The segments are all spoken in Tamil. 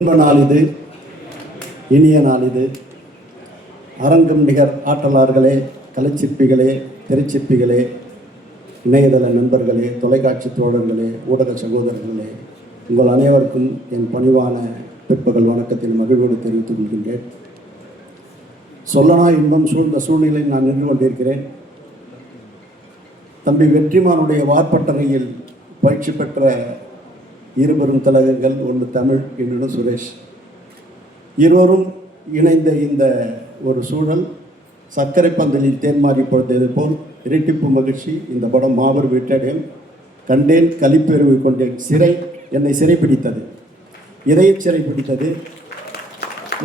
இன்ப நாள் இது, இனிய நாள் இது. அரங்கம் நிகர் ஆற்றலார்களே, கலைச்சிற்பிகளே, திரைச்சிற்பிகளே, இணையதள நண்பர்களே, தொலைக்காட்சி தோழர்களே, ஊடக சகோதரர்களே, உங்கள் அனைவருக்கும் என் பணிவான பிற்பகல் வணக்கத்தின் மகிழ்வோடு தெரிவித்துக் கொள்கின்றேன். சொல்லனா இன்பம் சூழ்ந்த சூழ்நிலையில் நான் நின்று கொண்டிருக்கிறேன். தம்பி வெற்றிமானுடைய வார்பட்டறையில் பயிற்சி பெற்ற இருவரும் தலைவர்கள், ஒன்று தமிழ், இன்னொன்று சுரேஷ். இருவரும் இணைந்த இந்த ஒரு சூழல் சர்க்கரை பந்தலில் தேன்மாறி பொழுது போல் இரட்டிப்பு மகிழ்ச்சி. இந்த படம் மாபெரும் வெற்றியடையும். கண்டேன், கலிப்பெருவை கொண்டேன். என்னை சிறைப்பிடித்தது, இதய சிறைப்பிடித்தது.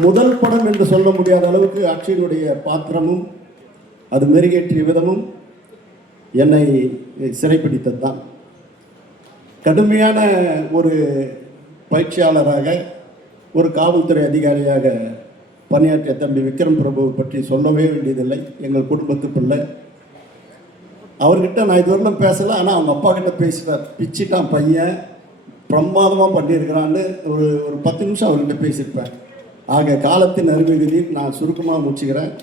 முதல் படம் என்று சொல்ல முடியாத அளவுக்கு அக்ஷயனுடைய பாத்திரமும் அது மெருகேற்றிய விதமும் என்னை சிறைப்பிடித்தது தான். கடுமையான ஒரு பயிற்சியாளராக, ஒரு காவல்துறை அதிகாரியாக பணியாற்றிய தம்பி விக்ரம் பிரபுவை பற்றி சொல்லவே வேண்டியதில்லை. எங்கள் குடும்பத்து பிள்ளை. அவர்கிட்ட நான் இதுவரையிலும் பேசலை, ஆனால் அவங்க அப்பா கிட்ட பேசுகிறார். பிச்சிட்டான் பையன், பிரமாதமாக பண்ணியிருக்கிறான்னு ஒரு 10 நிமிஷம் அவர்கிட்ட பேசியிருப்பேன். ஆக காலத்தின் அருமைகளில் நான் சுருக்கமாக முடிச்சுக்கிறேன்.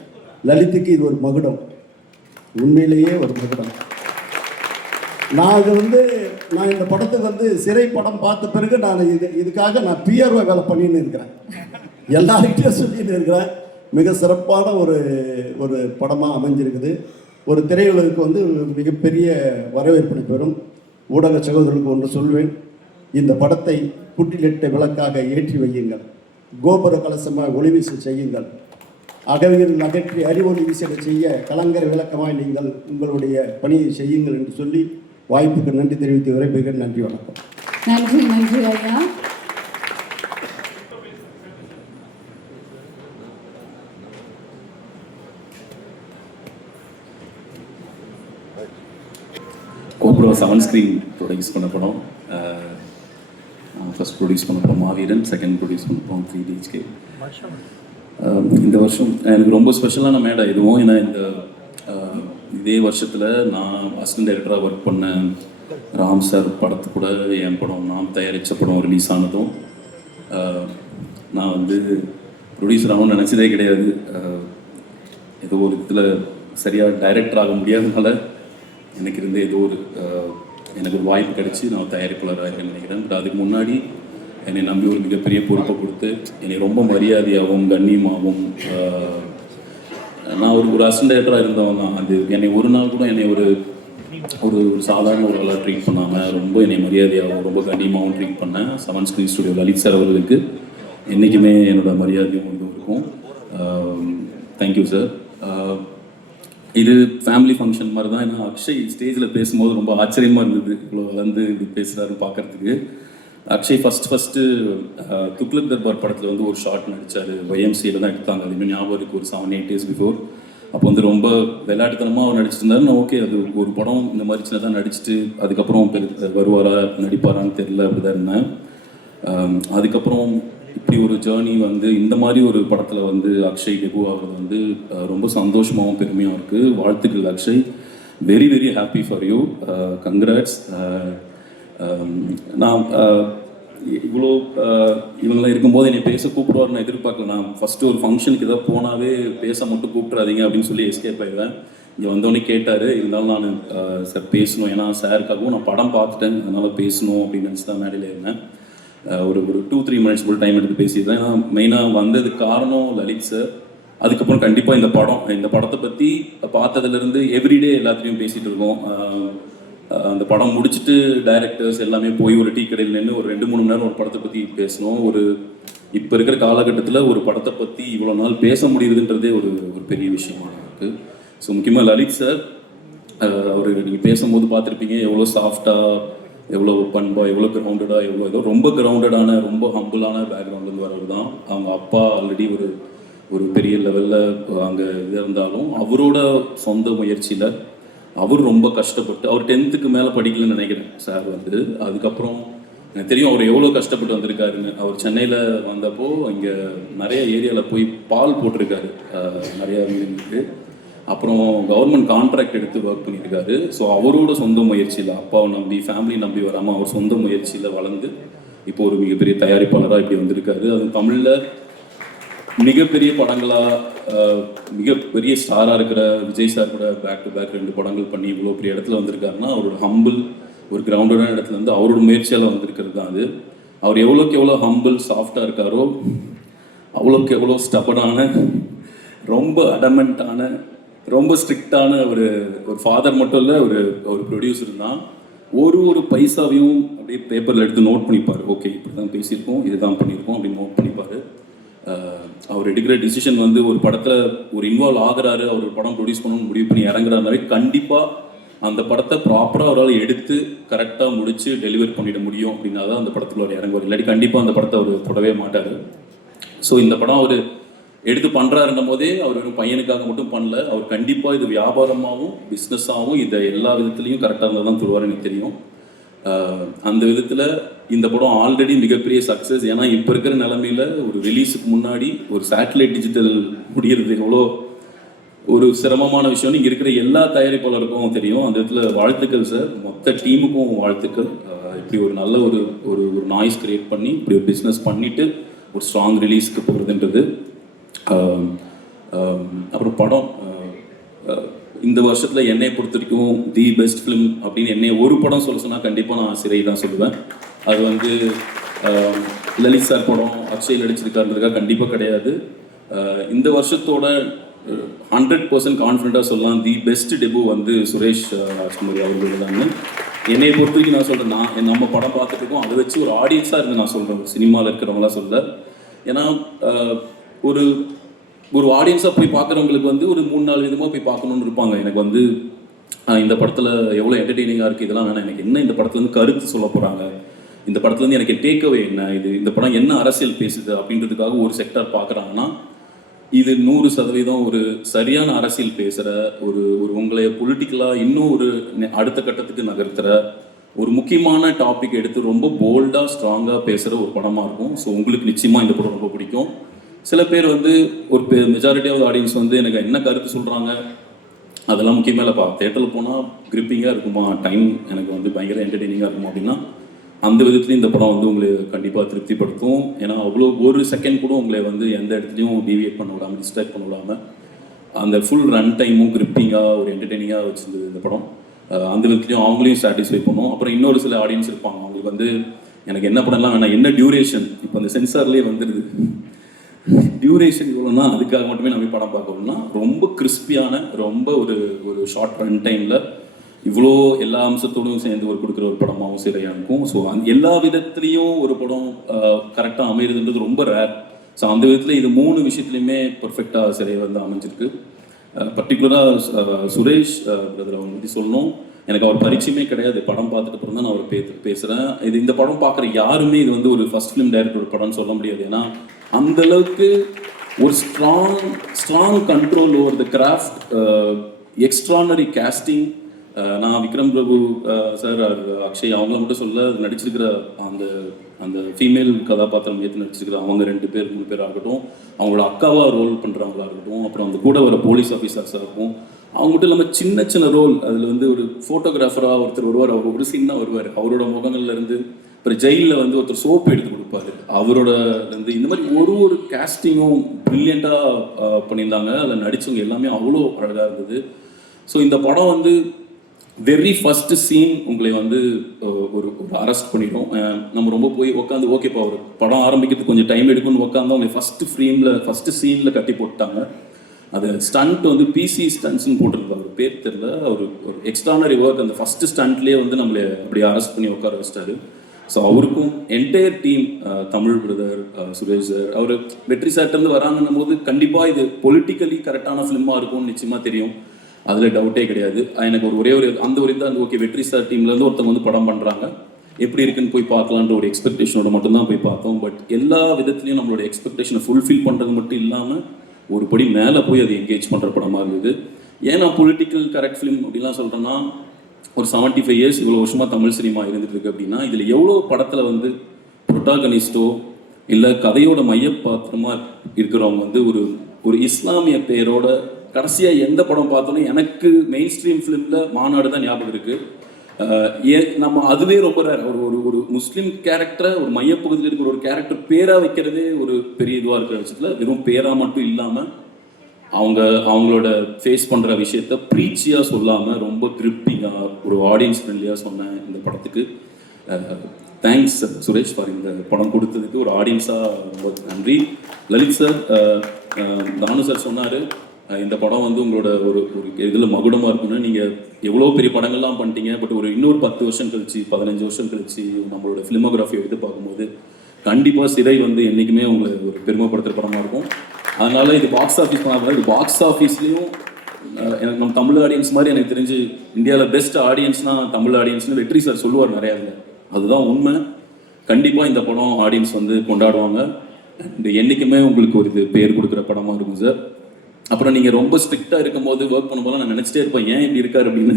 லலித்துக்கு இது ஒரு மகுடம், உண்மையிலேயே ஒரு மகுடம். நான் இந்த படத்துக்கு சிறை படம் பார்த்த பிறகு நான் இதுக்காக நான் பிஆர்ஓ வேலை பண்ணின்னு இருக்கிறேன். எல்லார்கிட்டையும் சொல்லின்னு இருக்கிறேன். மிக சிறப்பான ஒரு படமாக அமைஞ்சிருக்குது. ஒரு திரையுலகுக்கு மிகப்பெரிய வரவேற்பினை பெறும். ஊடக சகோதரர்களுக்கு ஒன்று சொல்வேன், இந்த படத்தை புட்டிலிட்ட விளக்காக ஏற்றி வையுங்கள், கோபுர கலசமாக ஒளிவீச செய்யுங்கள், அகவியில் அகற்றி அறிவொளி வீசலை செய்ய கலங்கரை விளக்கமாய் நீங்கள் உங்களுடைய பணியை செய்யுங்கள் என்று சொல்லி வாய்ப்புக்கு நன்றி தெரிவித்து விரைப்புகிறேன். நன்றி, வணக்கம். நன்றி நன்றி ஐயா. கோப்ரோ 7 ஸ்க்ரீன் ப்ரொடியூஸ் பண்ண படம். ஃபர்ஸ்ட் ப்ரொடியூஸ் பண்ண படம் மாவீரன், செகண்ட் ப்ரொடியூஸ் பண்ண படம் 3DHK. இந்த வருஷம் எனக்கு ரொம்ப ஸ்பெஷலான மேடை இதுவும். ஏன்னா இதே வருஷத்தில் நான் அசிஸ்டன்ட் டைரக்டராக ஒர்க் பண்ண ராம் சார் படத்து கூட என் படம், நான் தயாரித்த படம் ரிலீஸ் ஆனதும் நான் ப்ரொடியூசர் ஆகணும்னு நினச்சதே கிடையாது. ஏதோ ஒரு இதில் சரியாக டைரக்டர் ஆக முடியாதனால எனக்கு எனக்கு ஒரு வாய்ப்பு கிடைச்சி நான் தயாரிப்பாளராக நினைக்கிறேன். பட் அதுக்கு முன்னாடி என்னை நம்பி ஒரு மிகப்பெரிய பொறுப்பை கொடுத்து என்னை ரொம்ப மரியாதையாகவும் கண்ணியமாகவும், நான் ஒரு அசிஸ்டன்ட் டைரக்டராக இருந்தவங்க தான். அது என்னை ஒரு நாள் கூட என்னை ஒரு சாதாரண ஒரு ஆளாக ட்ரீட் பண்ணாமல் ரொம்ப என்னை மரியாதையாகவும் ரொம்ப கண்ணியமாகவும் ட்ரீட் பண்ணேன். 7 ஸ்க்ரீன் ஸ்டுடியோ லலித் சார் அவர்களுக்கு என்றைக்குமே என்னோட மரியாதையும் இதுவும் இருக்கும். Thank you sir. இது ஃபேமிலி ஃபங்க்ஷன் மாதிரி தான். ஏன்னா அக்ஷய் ஸ்டேஜில் பேசும்போது ரொம்ப ஆச்சரியமாக இருந்தது, இவ்வளோ வளர்ந்து இப்படி பேசுகிறாருன்னு பார்க்குறதுக்கு. அக்ஷய் ஃபஸ்ட்டு துக்ளக் தர்பார் படத்தில் ஒரு ஷார்ட் நடித்தார். YMCAல தான் எடுத்தாங்க. அது இன்னும் ஞாபகம் இருக்குது, ஒரு 7-8 days பிஃபோர். அப்போ ரொம்ப விளையாட்டுத்தனமாக அவர் நடிச்சிட்டு இருந்தாரு. நான் ஓகே, அது ஒரு படம் இந்த மாதிரி சின்னதாக நடிச்சுட்டு அதுக்கப்புறம் வருவாரா நடிப்பாரான்னு தெரியல, அப்படி தான் இருந்தேன். அதுக்கப்புறம் இப்படி ஒரு ஜேர்னி இந்த மாதிரி ஒரு படத்தில் அக்ஷய் டெபு ஆகிறது ரொம்ப சந்தோஷமாகவும் பெருமையாக இருக்குது. வாழ்த்துக்கள் Akshay. Very very happy for you. Congrats. நான் இவ்வளோ இவங்களாம் இருக்கும்போது என்னை பேச கூப்பிடுவார்னு எதிர்பார்க்கல. நான் ஃபஸ்ட்டு ஒரு ஃபங்க்ஷனுக்கு ஏதாவது போனாவே பேச மட்டும் கூப்பிட்றாதீங்க அப்படின்னு சொல்லி எஸ்கேப் ஆயிடுவேன். இங்கே வந்தோடனே கேட்டார். இருந்தாலும் நான் சார் பேசணும், ஏன்னா சாருக்காகவும் நான் படம் பார்த்துட்டேன், அதனால் பேசணும் அப்படின்னு நினச்சி தான் மேடையில் இருந்தேன். ஒரு 2-3 minutes ஃபுல் டைம் எடுத்து பேசியிருந்தேன். ஏன்னா மெயினாக வந்ததுக்கு காரணம் லலித் சார். அதுக்கப்புறம் கண்டிப்பாக இந்த படத்தை பற்றி பார்த்ததுலேருந்து எவ்ரிடே எல்லாத்துலேயும் பேசிகிட்டு இருக்கோம். அந்த படம் முடிச்சுட்டு டைரக்டர்ஸ் எல்லாமே போய் ஒரு டீ கடையில் நின்று ஒரு 2-3 மணி நேரம் ஒரு படத்தை பற்றி பேசணும். இப்போ இருக்கிற காலகட்டத்தில் ஒரு படத்தை பற்றி இவ்வளோ நாள் பேச முடியுதுன்றதே ஒரு பெரிய விஷயமா இருக்குது. ஸோ முக்கியமாக லலித் சார், நீங்கள் பேசும்போது பார்த்துருப்பீங்க எவ்வளோ சாஃப்டாக, எவ்வளோ பண்பாக, எவ்வளோ கிரவுண்டடாக, ஏதோ ரொம்ப கிரவுண்டடான, ரொம்ப ஹம்பிளான பேக்ரவுண்ட்லேருந்து வரவர் தான். அவங்க அப்பா ஆல்ரெடி ஒரு பெரிய லெவலில் அங்கே இது இருந்தாலும் அவரோட சொந்த முயற்சியில் அவர் ரொம்ப கஷ்டப்பட்டு, அவர் 10th மேலே படிக்கலன்னு நினைக்கிறேன் சார். அதுக்கப்புறம் எனக்கு தெரியும் அவர் எவ்வளோ கஷ்டப்பட்டு வந்திருக்காருன்னு. அவர் சென்னையில் வந்தப்போ இங்கே நிறைய ஏரியாவில் போய் பால் போட்டிருக்காரு நிறையா வீடுங்களுக்கு. அப்புறம் கவர்மெண்ட் கான்ட்ராக்ட் எடுத்து ஒர்க் பண்ணியிருக்காரு. ஸோ அவரோட சொந்த முயற்சியில், அப்பாவை நம்பி ஃபேமிலி நம்பி வராமல் அவர் சொந்த முயற்சியில் வளர்ந்து இப்போ ஒரு மிகப்பெரிய தயாரிப்பாளராக இப்படி வந்திருக்காரு. அது தமிழில் மிகப்பெரிய படங்களாக மிகப்பெரிய ஸ்டாராக இருக்கிற விஜய் சார் கூட பேக் டு பேக் 2 படங்கள் பண்ணி இவ்வளோ பெரிய இடத்துல வந்திருக்காருன்னா அவரோட ஹம்பிள் ஒரு கிரவுண்டடான இடத்துல இருந்து அவரோட முயற்சியால் வந்திருக்கிறது தான் அது. அவர் எவ்வளோக்கு எவ்வளோ ஹம்பிள் சாஃப்டாக இருக்காரோ அவ்வளோக்கு எவ்வளோ ஸ்டபனான, ரொம்ப அடமெண்ட்டான, ரொம்ப ஸ்ட்ரிக்டான ஒரு ஃபாதர் மட்டும் இல்லை, ஒரு ப்ரொடியூசர் தான். ஒரு பைசாவையும் அப்படியே பேப்பரில் எடுத்து நோட் பண்ணிப்பார். ஓகே, இப்படி தான் பேசியிருக்கோம், இதுதான் பண்ணியிருக்கோம் அப்படின்னு நோட் பண்ணிப்பார். அவர் எடுக்கிற டிசிஷன் வந்து ஒரு படத்தில் ஒரு இன்வால்வ் ஆகிறாரு, அவர் ஒரு படம் ப்ரொடியூஸ் பண்ணணும்னு முடிவு பண்ணி இறங்குறாரு, கண்டிப்பாக அந்த படத்தை ப்ராப்பராக அவரால் எடுத்து கரெக்டாக முடித்து டெலிவரி பண்ணிட முடியும் அப்படின்னா தான் அந்த படத்தில் அவர் இறங்குவார். இல்லாட்டி கண்டிப்பாக அந்த படத்தை அவர் தொடவே மாட்டார். ஸோ இந்த படம் அவர் எடுத்து பண்ணுறாருன்னும் போதே அவர் வெறும் பையனுக்காக மட்டும் பண்ணல, அவர் கண்டிப்பாக இது வியாபாரமாகவும் பிஸ்னஸாகவும் இதை எல்லா விதத்துலேயும் கரெக்டாக இருந்தால் தான் தருவார் எனக்கு தெரியும். அந்த விதத்தில் இந்த படம் ஆல்ரெடி மிகப்பெரிய சக்ஸஸ். ஏன்னா இப்போ இருக்கிற நிலமையில் ஒரு ரிலீஸுக்கு முன்னாடி ஒரு சேட்டலைட் டிஜிட்டல் முடிகிறது எவ்வளோ ஒரு சிரமமான விஷயம் இங்கே இருக்கிற எல்லா தயாரிப்பாளருக்கும் தெரியும். அந்த இடத்துல வாழ்த்துக்கள் சார், மொத்த டீமுக்கும் வாழ்த்துக்கள். இப்படி ஒரு நல்ல ஒரு நாய்ஸ் கிரியேட் பண்ணி இப்படி ஒரு பிஸ்னஸ் பண்ணிவிட்டு ஒரு ஸ்ட்ராங் ரிலீஸ்க்கு போகிறதுன்றது. அப்புறம் படம் இந்த வருஷத்தில் என்னை பொறுத்த வரைக்கும் தி பெஸ்ட் ஃபிலிம் அப்படின்னு என்னை ஒரு படம் சொல்ல சொன்னால் கண்டிப்பாக நான் சிறை தான் சொல்லுவேன். அது வந்து லலித் சார் படம் அக்ஷய் நடிச்சிருக்காருன்றதுக்காக கண்டிப்பாக கிடையாது. இந்த வருஷத்தோட 100% கான்ஃபிடண்ட்டாக சொல்லலாம் தி பெஸ்ட் டெபு வந்து சுரேஷ் ராஜ்குமாரி அவர்கள் தான். என்னை பொறுத்த வரைக்கும் நான் சொல்கிறேன், நம்ம படம் பார்த்துட்டு அதை வச்சு ஒரு ஆடியன்ஸாக இருந்து நான் சொல்கிறேன், சினிமாவில் இருக்கிறவங்களாம் சொல்ல. ஏன்னா ஒரு ஆடியன்ஸாக போய் பார்க்குறவங்களுக்கு வந்து ஒரு 3-4 விதமாக போய் பார்க்கணுன்னு இருப்பாங்க. எனக்கு வந்து இந்த படத்தில் எவ்வளோ என்டர்டெய்னிங்காக இருக்குது, இதெல்லாம் வேணாம், எனக்கு என்ன இந்த படத்துலேருந்து கருத்து சொல்ல போகிறாங்க, இந்த படத்துலேருந்து எனக்கு டேக்அவே என்ன, இந்த படம் என்ன அரசியல் பேசுது அப்படின்றதுக்காக ஒரு செக்டர் பார்க்குறாங்கன்னா, இது 100% ஒரு சரியான அரசியல் பேசுகிற ஒரு உங்களை பொலிட்டிக்கலாக இன்னும் ஒரு அடுத்த கட்டத்துக்கு நகர்த்துகிற ஒரு முக்கியமான டாபிக் எடுத்து ரொம்ப போல்டாக ஸ்ட்ராங்காக பேசுகிற ஒரு படமாக இருக்கும். ஸோ உங்களுக்கு நிச்சயமாக இந்த படம் ரொம்ப பிடிக்கும். சில பேர் வந்து ஒரு மெஜாரிட்டி ஆஃப் ஆடியன்ஸ் வந்து எனக்கு என்ன கருத்து சொல்கிறாங்க அதெல்லாம் முக்கியமாக இல்லைப்பா, தேட்டரில் போனால் கிரிப்பிங்காக இருக்குமா, டைம் எனக்கு வந்து பயங்கர என்டர்டெய்னிங்காக இருக்குமா அப்படின்னா, அந்த விதத்துலையும் இந்த படம் வந்து உங்களை கண்டிப்பாக திருப்திப்படுத்தும். ஏன்னா அவ்வளோ ஒரு செகண்ட் கூட உங்களை வந்து எந்த இடத்துலையும் டீவியேட் பண்ண விடாமல், டிஸ்ட்ராக்ட் பண்ண விடாமல் அந்த ஃபுல் ரன் டைமும் கிரிப்பிங்காக ஒரு என்டர்டெய்னிங்காக வச்சுருந்தது இந்த படம். அந்த விதத்துலையும் அவங்களையும் சாட்டிஸ்ஃபை பண்ணும். அப்புறம் இன்னொரு சில ஆடியன்ஸ் இருப்பாங்க, அவங்களுக்கு வந்து எனக்கு என்ன படம்லாம் வேணாம், என்ன டியூரேஷன், இப்போ அந்த சென்சார்லேயே வந்துடுது டியூரேஷன் இவ்வளோனா அதுக்காக மட்டுமே நம்ம படம் பார்க்கணும்னா ரொம்ப கிறிஸ்பியான ரொம்ப ஒரு ஷார்ட் ரன் டைமில் இவ்வளோ எல்லா அம்சத்தோடும் சேர்ந்து கொடுக்குற ஒரு படமாகவும் சிறையாக இருக்கும். ஸோ எல்லா விதத்துலேயும் ஒரு படம் கரெக்டாக அமைகிறதுன்றது ரொம்ப ரேர். ஸோ அந்த விதத்தில் இது 3 விஷயத்துலையுமே பர்ஃபெக்டாக சிறையை வந்து அமைஞ்சிருக்கு. பர்டிகுலராக சுரேஷ் பிரதர் அவங்க பற்றி சொல்லணும். எனக்கு அவர் பரிச்சயமே கிடையாது, படம் பார்த்துட்டு அப்புறம் தான் நான் அவர் பேசுகிறேன். இந்த படம் பார்க்குற யாருமே இது வந்து ஒரு ஃபர்ஸ்ட் ஃபிலிம் டைரக்டர் படம்னு சொல்ல முடியாது. ஏன்னா அந்தளவுக்கு ஒரு strong control over the craft, extraordinary casting. நான் விக்ரம் பிரபு சார், அக்ஷய் அவங்கள மட்டும் சொல்ல, நடிச்சிருக்கிற அந்த ஃபீமேல் கதாபாத்திரம் ஏற்று நடிச்சிருக்கிற அவங்க 2 பேர் 3 பேர் ஆகட்டும், அவங்களோட அக்காவாக ரோல் பண்ணுறவங்களா இருக்கட்டும், அப்புறம் அந்த கூட வர போலீஸ் ஆஃபீஸர்ஸாக இருக்கும், அவங்க மட்டும் இல்லாமல் சின்ன சின்ன ரோல். அதில் வந்து ஒரு ஃபோட்டோகிராஃபராக ஒருத்தர் வருவார், அவர் ஒரு சீன் தான் வருவார், அவரோட முகங்கள்லேருந்து. அப்புறம் ஜெயிலில் வந்து ஒருத்தர் சோப்பு எடுத்து கொடுப்பாரு, அவரோட இருந்து இந்த மாதிரி ஒரு கேஸ்டிங்கும் ப்ரில்லியண்ட்டாக பண்ணியிருந்தாங்க. அதில் நடித்தவங்க எல்லாமே அவ்வளோ அழகாக இருந்தது. ஸோ இந்த படம் வந்து வெரி ஃபஸ்ட்டு சீன் உங்களை வந்து ஒரு அரெஸ்ட் பண்ணிடும். நம்ம ரொம்ப போய் உட்காந்து ஓகேப்பா ஒரு படம் ஆரம்பிக்கிறதுக்கு கொஞ்சம் டைம் எடுக்கும்னு உட்காந்து அவங்க ஃபஸ்ட்டு சீனில் கட்டி போட்டாங்க. அது ஸ்டண்ட் வந்து பிசி ஸ்டண்ட்ஸ்ன்னு போட்டிருக்கு, அவர் பேர் தெரியல, ஒரு எக்ஸ்ட்ரானரி ஒர்க். அந்த ஃபஸ்ட்டு ஸ்டண்ட்லேயே வந்து நம்மளை அப்படி அரெஸ்ட் பண்ணி உட்கார வச்சிட்டாரு. ஸோ அவருக்கும் entire team, Tamil brother, Suresh sir, அவர் வெற்றி சார்ட்டேருந்து வராங்கன்னும் போது கண்டிப்பாக இது பொலிட்டிக்கலி கரெக்டான ஃபிலிமாக இருக்கும்னு நிச்சயமாக தெரியும், அதில் டவுட்டே கிடையாது. எனக்கு ஒரே அந்த ஒரு இதான் ஓகே, வெற்றி சார் டீம்லேருந்து ஒருத்தவங்க வந்து படம் பண்ணுறாங்க, எப்படி இருக்குன்னு போய் பார்க்கலான்ற ஒரு எக்ஸ்பெக்டேஷனோட மட்டும்தான் போய் பார்த்தோம். பட் எல்லா விதத்துலையும் நம்மளோட எக்ஸ்பெக்டேஷனை ஃபுல்ஃபில் பண்ணுறது மட்டும் இல்லாமல் ஒரு படி மேலே போய் அதை என்கேஜ் பண்ணுற படமாக இருந்தது. ஏன் நான் பொலிட்டிக்கல் கரெக்ட் ஃபிலிம் அப்படிலாம் சொல்கிறேன்னா, ஒரு 75 இயர்ஸ் இவ்வளோ வருஷமாக தமிழ் சினிமா இருந்துட்டு இருக்கு அப்படின்னா, இதில் எவ்வளோ படத்தில் வந்து ப்ரொட்டாகனிஸ்டோ இல்லை கதையோட மையப்பாத்திரமாக இருக்கிறவங்க வந்து ஒரு இஸ்லாமிய பேரோட கடைசியாக எந்த படம் பார்த்தோன்னே எனக்கு மெயின் ஸ்ட்ரீம் ஃபிலிமில் மாநாடு தான் ஞாபகம் இருக்குது. ஏன் நம்ம அதுவே ரொம்ப rare. ஒரு ஒரு ஒரு முஸ்லீம் கேரக்டரை ஒரு மையப்பகுதியில் இருக்கிற ஒரு கேரக்டர் பேராக வைக்கிறதே ஒரு பெரிய இதுவாக இருக்கிற விஷயத்தில் வெறும் பேராக மட்டும் இல்லாமல் அவங்களோட ஃபேஸ் பண்ணுற விஷயத்த ப்ரீச்சியாக சொல்லாமல் ரொம்ப கிரிப்பிங்காக ஒரு ஆடியன்ஸ் ஃப்ரெண்ட்லியாக சொன்னேன் இந்த படத்துக்கு. தேங்க்ஸ் சுரேஷ் ஃபார் இந்த படம் கொடுத்ததுக்கு. ஒரு ஆடியன்ஸாக ரொம்ப நன்றி. லலித் சார், தானு சார் சொன்னார் இந்த படம் வந்து உங்களோட ஒரு ஒரு இதில் மகுடமாக இருக்குன்னு. நீங்கள் எவ்வளோ பெரிய படங்கள்லாம் பண்ணிட்டீங்க, பட் ஒரு இன்னொரு 10 வருஷம் கழிச்சு 15 வருஷம் கழிச்சு நம்மளோட ஃபிலிமோகிராஃபி எடுத்து பார்க்கும்போது கண்டிப்பாக சிறை வந்து என்றைக்குமே உங்களை ஒரு பெருமைப்படுத்துகிற படமாக இருக்கும். அதனால் இது பாக்ஸ் ஆஃபீஸ் பண்ணாமல் இது பாக்ஸ் ஆஃபீஸ்லேயும் எனக்கு நம்ம தமிழ் ஆடியன்ஸ் மாதிரி எனக்கு தெரிஞ்சு இந்தியாவில் பெஸ்ட் ஆடியன்ஸ்னால் தமிழ் ஆடியன்ஸ்னு வெற்றி சார் சொல்லுவார் நிறையா. அதுதான் உண்மை. கண்டிப்பாக இந்த படம் ஆடியன்ஸ் வந்து கொண்டாடுவாங்க. அண்ட் என்றைக்குமே உங்களுக்கு ஒரு இது பேர் கொடுக்குற படமாக இருக்கும் சார். அப்புறம் நீங்கள் ரொம்ப ஸ்ட்ரிக்டாக இருக்கும்போது ஒர்க் பண்ணும்போது நான் நினச்சிட்டே இருப்பேன் ஏன் இப்படி இருக்கார் அப்படின்னு.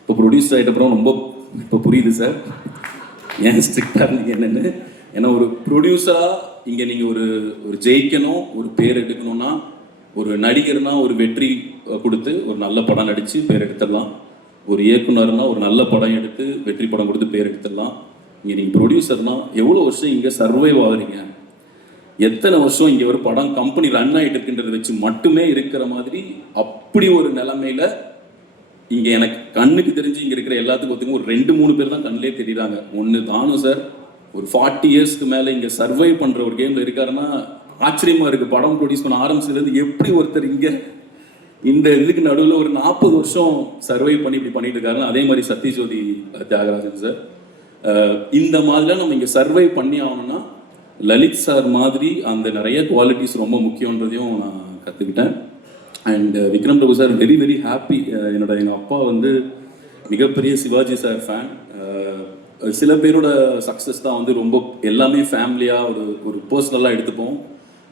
இப்போ ப்ரொடியூஸ் ஆகிட்ட அப்புறம் ரொம்ப இப்போ புரியுது சார் ஏன் ஸ்ட்ரிக்டாக இருந்தீங்க என்னென்னு. ஏன்னா ஒரு ப்ரொடியூசராக இங்கே நீங்கள் ஒரு ஒரு ஜெயிக்கணும், ஒரு பேர் எடுக்கணும்னா, ஒரு நடிகர்னா ஒரு வெற்றி கொடுத்து ஒரு நல்ல படம் நடித்து பேர் எடுத்துடலாம். ஒரு இயக்குனர்னா ஒரு நல்ல படம் எடுத்து வெற்றி படம் கொடுத்து பேர் எடுத்துடலாம். இங்கே நீங்கள் ப்ரொடியூசர்னா எவ்வளோ வருஷம் இங்கே சர்வைவ் ஆகுறீங்க, எத்தனை வருஷம் இங்கே ஒரு படம் கம்பெனி ரன் ஆகிட்டு இருக்குன்றதை வச்சு மட்டுமே இருக்கிற மாதிரி அப்படி ஒரு நிலைமையில இங்கே எனக்கு கண்ணுக்கு தெரிஞ்சு இங்கே இருக்கிற எல்லாத்துக்கும் ஒத்துக்கும் ஒரு 2-3 பேர் தான் கண்ணிலே தெரியுறாங்க. ஒன்று தானு சார் ஒரு 40 இயர்ஸ்க்கு மேலே இங்கே சர்வை பண்ணுற ஒரு கேமில் இருக்காருன்னா ஆச்சரியமாக இருக்குது. படம் ப்ரொடியூஸ் பண்ண ஆரம்பிச்சதுலேருந்து எப்படி ஒருத்தர் இங்கே இந்த இதுக்கு நடுவில் ஒரு 40 வருஷம் சர்வை பண்ணி இப்படி பண்ணிட்டு இருக்காருன்னா அதே மாதிரி சத்யஜோதி தியாகராஜன் சார். இந்த மாதிரிலாம் நம்ம இங்கே சர்வை பண்ணி ஆகணும்னா லலித் சார் மாதிரி அந்த நிறைய குவாலிட்டிஸ் ரொம்ப முக்கியன்றதையும் நான் கற்றுக்கிட்டேன். And Vikram Prabhu sir very very happy. எங்கள் அப்பா வந்து மிகப்பெரிய சிவாஜி சார் ஃபேன். சில பேரோட சக்ஸஸ் தான் வந்து ரொம்ப எல்லாமே ஃபேமிலியாக ஒரு ஒரு பர்சனலாக எடுத்துப்போம்.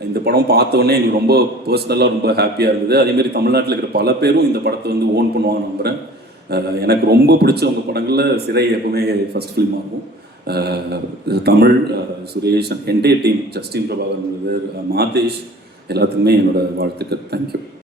இந்த படம் பார்த்தோன்னே எங்களுக்கு ரொம்ப பர்சனலாக ரொம்ப ஹாப்பியாக இருந்தது. அதேமாதிரி தமிழ்நாட்டில் இருக்கிற பல பேரும் இந்த படத்தை வந்து ஓன் பண்ணுவாங்க நம்புகிறேன். எனக்கு ரொம்ப பிடிச்ச உங்கள் படங்களில் சிறை எப்பவுமே ஃபர்ஸ்ட் ஃபிலிமாக இருக்கும். Tamil Suresh entire team, Justin Prabhakar, Madhesh எல்லாத்துக்குமே என்னோட வாழ்த்துக்கள். தேங்க்யூ.